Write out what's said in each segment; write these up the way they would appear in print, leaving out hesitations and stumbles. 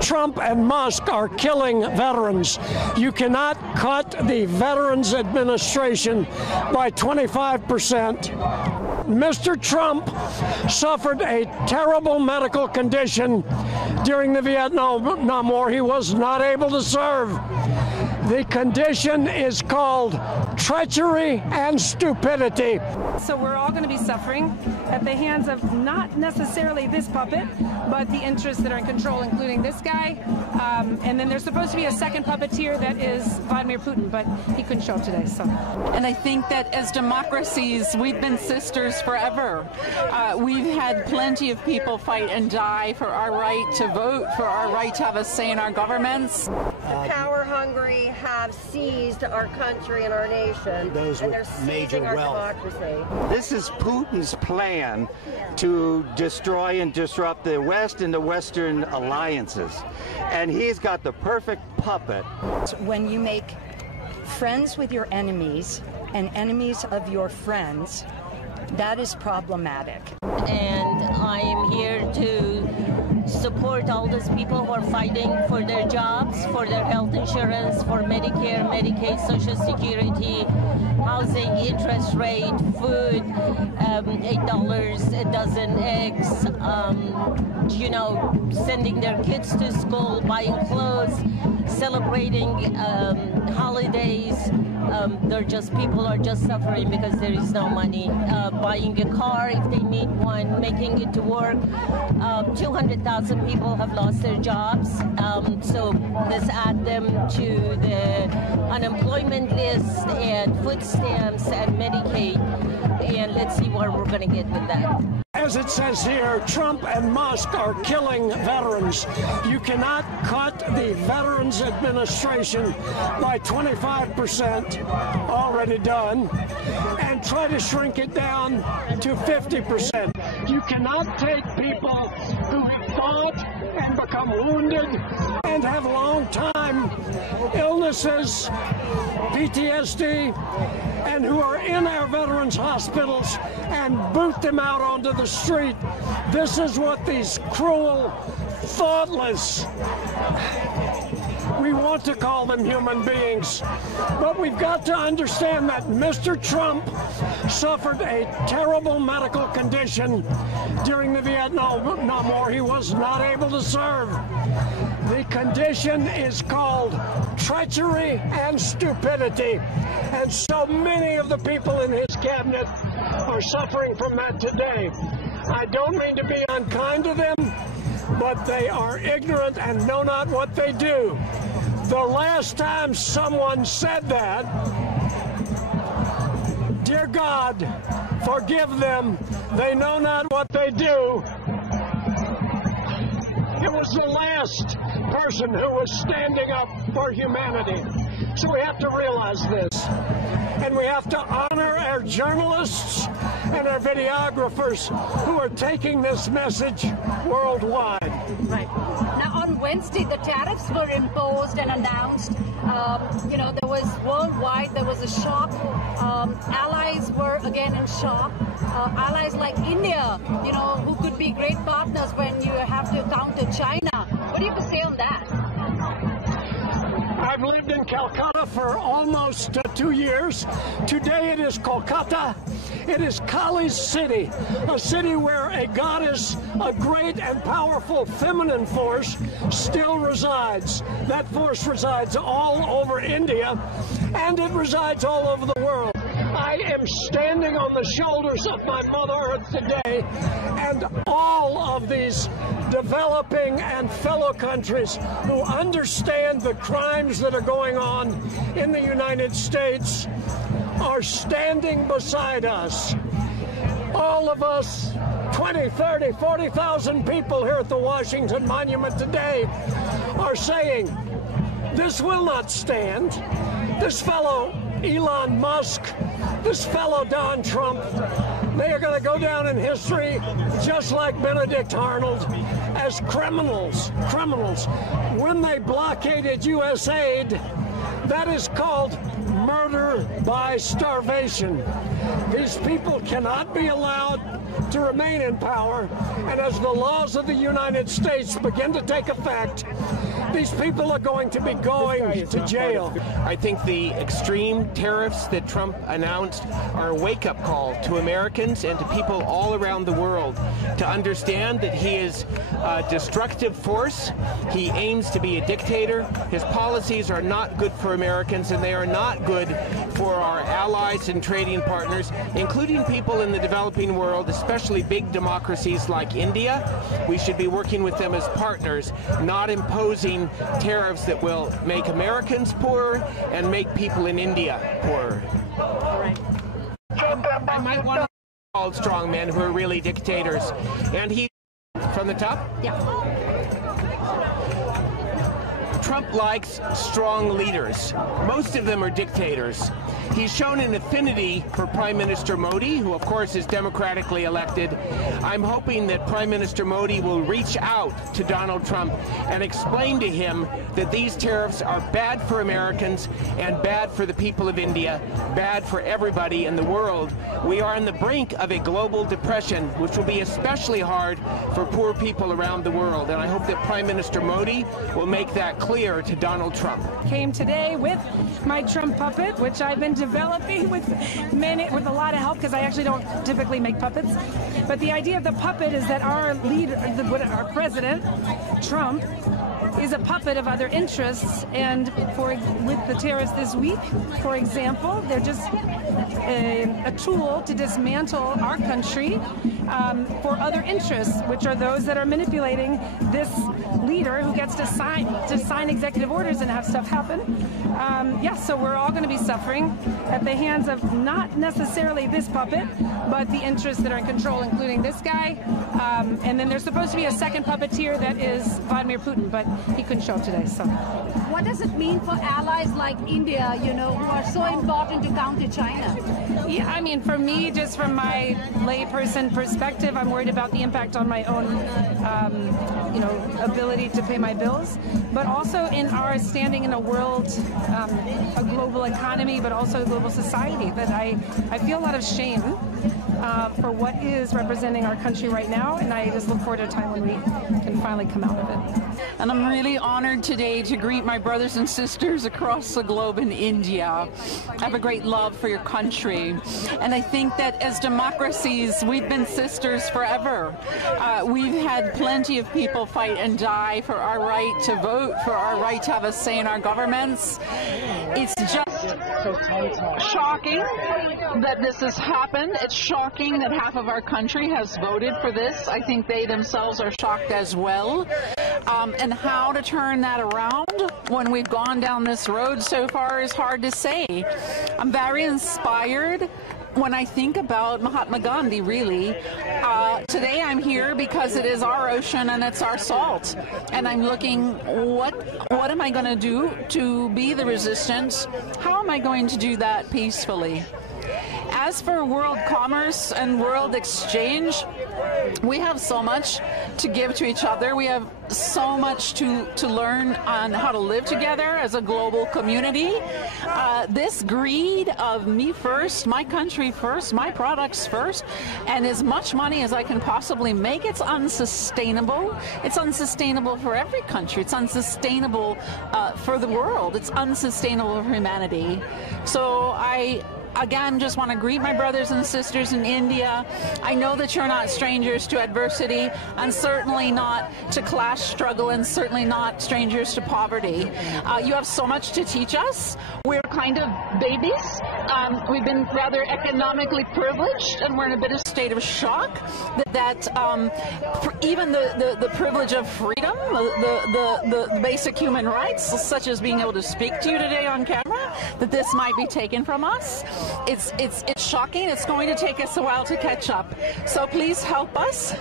Trump and Musk are killing veterans. You cannot cut the Veterans Administration by 25%. Mr. Trump suffered a terrible medical condition during the Vietnam War. He was not able to serve. The condition is called treachery and stupidity. So we're all going to be suffering at the hands of not necessarily this puppet, but the interests that are in control, including this guy. And then there's supposed to be a second puppeteer that is Vladimir Putin, but he couldn't show up today. So, and I think that as democracies, we've been sisters forever. We've had plenty of people fight and die for our right to vote, for our right to have a say in our governments. The power-hungry have seized our country and our nation, those and they're seizing our democracy. This is Putin's plan to destroy and disrupt the West and the Western alliances. And he's got the perfect puppet. When you make friends with your enemies and enemies of your friends, that is problematic. And I am here to support all those people who are fighting for their jobs, for their health insurance, for Medicare, Medicaid, Social Security, housing, interest rate, food, $8 a dozen eggs, sending their kids to school, buying clothes, celebrating holidays. People are just suffering because there is no money. Buying a car if they need one, making it to work. 200,000 people have lost their jobs. So let's add them to the unemployment list and food stamps and Medicaid. And let's see where we're going to get with that. As it says here, Trump and Musk are killing veterans. You cannot cut the Veterans Administration by 25%, already done, and try to shrink it down to 50%. You cannot take people who have fought and become wounded and have long-time illnesses, PTSD, and who are in our veterans' hospitals and boot them out onto the street. This is what these cruel, thoughtless, we want to call them human beings, but we've got to understand that Mr. Trump suffered a terrible medical condition during the Vietnam War. He was not able to serve. The condition is called treachery and stupidity, and so many of the people in his cabinet are suffering from that today. I don't mean to be unkind to them, but they are ignorant and know not what they do. The last time someone said that, dear God, forgive them, they know not what they do. It was the last person who was standing up for humanity. So we have to realize this. And we have to honor our journalists and our videographers who are taking this message worldwide. Right. Now, on Wednesday, the tariffs were imposed and announced. There was worldwide, there was a shock. Allies were again in shock. Allies like India, who could be great partners when you have to counter China. What do you have to say on that? I've lived in Calcutta for almost 2 years. Today it is Kolkata. It is Kali's city, a city where a goddess, a great and powerful feminine force, still resides. That force resides all over India, and it resides all over the world. I am standing on the shoulders of my Mother Earth today, and all of these developing and fellow countries who understand the crimes that are going on in the United States are standing beside us. All of us, 20, 30, 40,000 people here at the Washington Monument today are saying, this will not stand. This fellow Elon Musk, this fellow Don Trump, they are going to go down in history just like Benedict Arnold as criminals. When they blockaded U.S. aid, that is called murder by starvation. These people cannot be allowed to remain in power. And as the laws of the United States begin to take effect, these people are going to be going to jail. I think the extreme tariffs that Trump announced are a wake-up call to Americans and to people all around the world to understand that he is a destructive force. He aims to be a dictator. His policies are not good for Americans, and they are not good for our allies and trading partners, including people in the developing world, especially big democracies like India. We should be working with them as partners, not imposing tariffs that will make Americans poorer and make people in India poorer. I might want to call strong men who are really dictators. And he, from the top? Yeah. Trump likes strong leaders. Most of them are dictators. He's shown an affinity for Prime Minister Modi, who of course is democratically elected. I'm hoping that Prime Minister Modi will reach out to Donald Trump and explain to him that these tariffs are bad for Americans and bad for the people of India, bad for everybody in the world. We are on the brink of a global depression, which will be especially hard for poor people around the world. And I hope that Prime Minister Modi will make that clear to Donald Trump. Came today with my Trump puppet, which I've been developing with a lot of help, because I actually don't typically make puppets. But the idea of the puppet is that our leader, our president, Trump, is a puppet of other interests, and with the tariffs this week, for example, they're just a tool to dismantle our country for other interests, which are those that are manipulating this leader who gets to sign executive orders and have stuff happen. Yes, so we're all going to be suffering at the hands of not necessarily this puppet, but the interests that are in control, including this guy. And then there's supposed to be a second puppeteer that is Vladimir Putin, but he couldn't show up today. So, what does it mean for allies like India, you know, who are so important to counter China? Yeah, I mean, for me, just from my layperson perspective, I'm worried about the impact on my own, ability to pay my bills, but also in our standing in a world, a global economy, but also a global society. That I feel a lot of shame for what is representing our country right now, and I just look forward to a time when we can finally come out of it. And I'm really honored today to greet my brothers and sisters across the globe in India. I have a great love for your country, and I think that as democracies, we've been sisters forever. We've had plenty of people fight and die for our right to vote, for our right to have a say in our governments. It's just shocking that this has happened. It's shocking that half of our country has voted for this. I think they themselves are shocked as well. And how to turn that around when we've gone down this road so far is hard to say. I'm very inspired when I think about Mahatma Gandhi, really. Today I'm here because it is our ocean and it's our salt. And I'm looking, what am I going to do to be the resistance? How am I going to do that peacefully? As for world commerce and world exchange, we have so much to give to each other. We have so much to learn on how to live together as a global community. This greed of me first, my country first, my products first, and as much money as I can possibly make, it's unsustainable. It's unsustainable for every country. It's unsustainable for the world. It's unsustainable for humanity. So I again just want to greet my brothers and sisters in India. I know that you're not strangers to adversity, and certainly not to class struggle, and certainly not strangers to poverty. You have so much to teach us. We're kind of babies. We've been rather economically privileged, and we're in a bit of state of shock that even the privilege of freedom, the basic human rights, such as being able to speak to you today on camera, that this might be taken from us. It's shocking. It's going to take us a while to catch up. So please help us.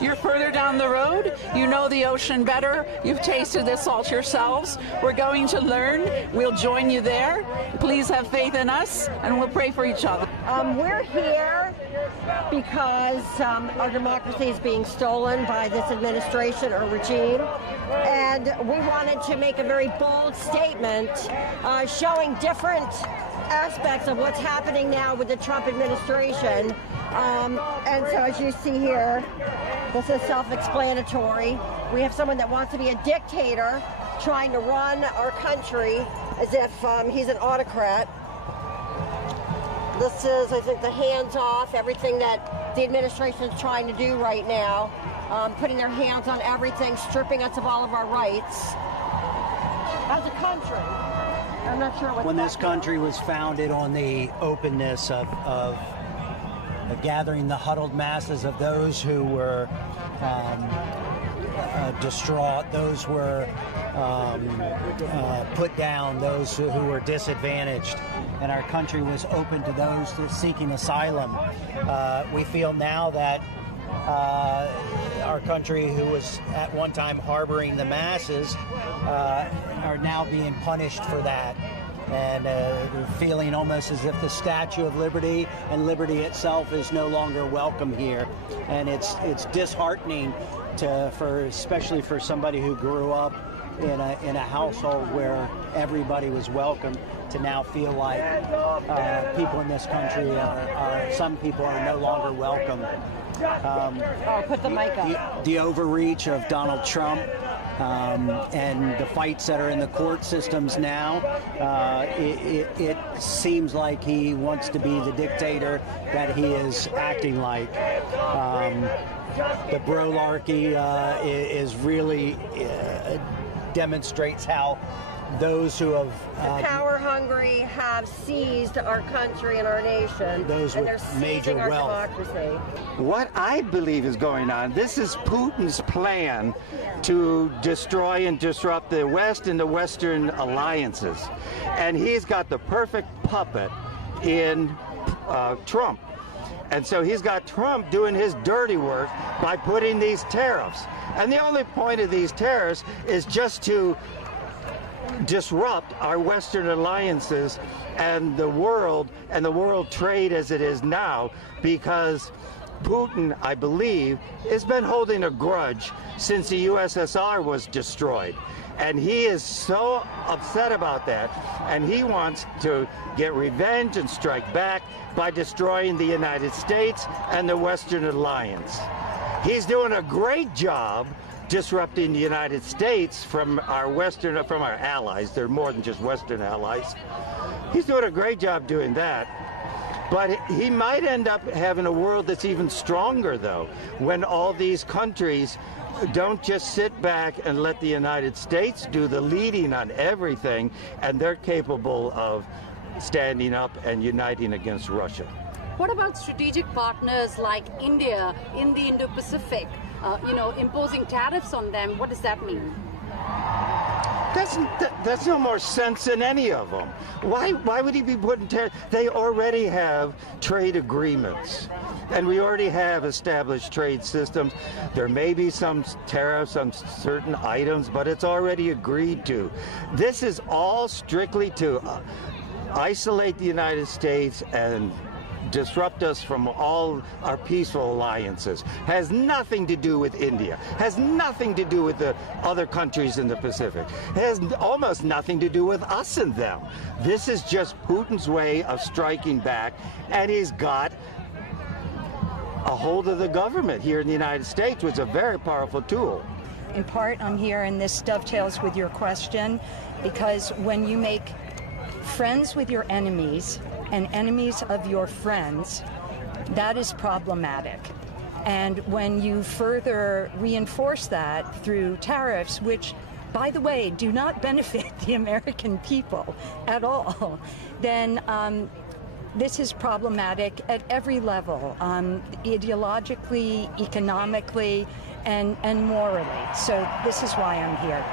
You're further down the road. You know the ocean better. You've tasted the salt yourselves. We're going to learn. We'll join you there. Please have faith in us, and we'll pray for each other. We're here because our democracy is being stolen by this administration or regime. And we wanted to make a very bold statement showing different aspects of what's happening now with the Trump administration And so as you see here, this is self-explanatory. We have someone that wants to be a dictator trying to run our country as if he's an autocrat. This is, I think, the hands-off, everything that the administration is trying to do right now, putting their hands on everything, stripping us of all of our rights. As a country, I'm not sure what. When this country was founded on the openness of gathering the huddled masses of those who were distraught, those were put down, those who were disadvantaged, and our country was open to those seeking asylum. We feel now that our country, who was at one time harboring the masses, are now being punished for that. And feeling almost as if the Statue of Liberty and liberty itself is no longer welcome here. And it's disheartening especially for somebody who grew up in a household where everybody was welcome, to now feel like people in this country some people are no longer welcome. Put the mic up. The overreach of Donald Trump and the fights that are in the court systems now, it seems like he wants to be the dictator that he is acting like. The brolarchy is really demonstrates how those who have power hungry have seized our country and our nation, those and they're with seizing major our wealth. democracy. What I believe is going on, this is Putin's plan to destroy and disrupt the West and the Western alliances. And he's got the perfect puppet in Trump. And so he's got Trump doing his dirty work by putting these tariffs. And the only point of these tariffs is just to disrupt our Western alliances and the world trade as it is now, because Putin, I believe, has been holding a grudge since the USSR was destroyed. And he is so upset about that, and he wants to get revenge and strike back by destroying the United States and the Western Alliance. He's doing a great job disrupting the United States from our allies. They're more than just Western allies. He's doing a great job doing that. But he might end up having a world that's even stronger, though, when all these countries don't just sit back and let the United States do the leading on everything, and they're capable of standing up and uniting against Russia. What about strategic partners like India in the Indo-Pacific, imposing tariffs on them? What does that mean? That's no more sense than any of them. Why would he be putting tariffs? They already have trade agreements, and we already have established trade systems. There may be some tariffs on certain items, but it's already agreed to. This is all strictly to isolate the United States and disrupt us from all our peaceful alliances. Has nothing to do with India. Has nothing to do with the other countries in the Pacific. Has almost nothing to do with us and them. This is just Putin's way of striking back, and he's got a hold of the government here in the United States, which is a very powerful tool. In part, I'm here, and this dovetails with your question, because when you make friends with your enemies and enemies of your friends, that is problematic. And when you further reinforce that through tariffs, which, by the way, do not benefit the American people at all, then this is problematic at every level, ideologically, economically, and morally. So this is why I'm here.